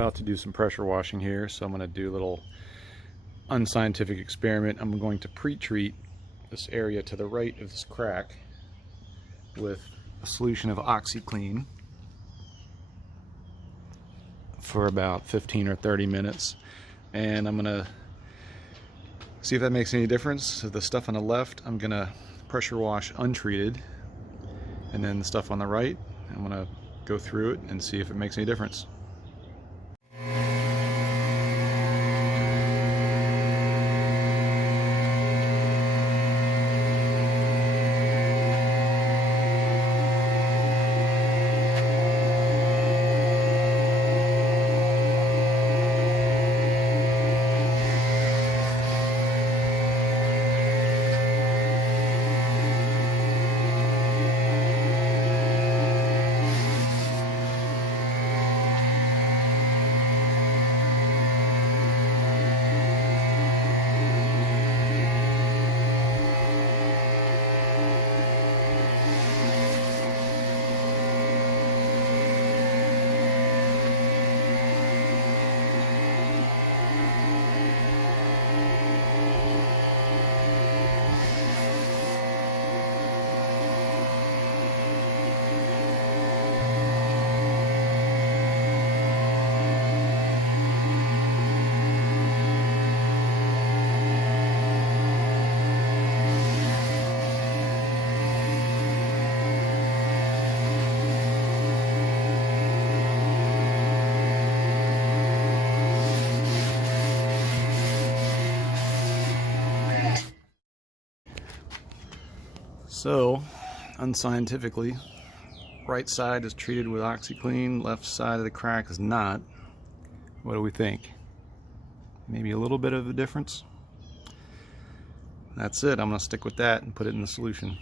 about to do some pressure washing here, so I'm going to do a little unscientific experiment. I'm going to pre-treat this area to the right of this crack with a solution of Oxy Clean for about 15 or 30 minutes, and I'm going to see if that makes any difference. So the stuff on the left I'm going to pressure wash untreated, and then the stuff on the right I'm going to go through it and see if it makes any difference. So, unscientifically, right side is treated with Oxy Clean, left side of the crack is not. What do we think? Maybe a little bit of a difference? That's it. I'm going to stick with that and put it in the solution.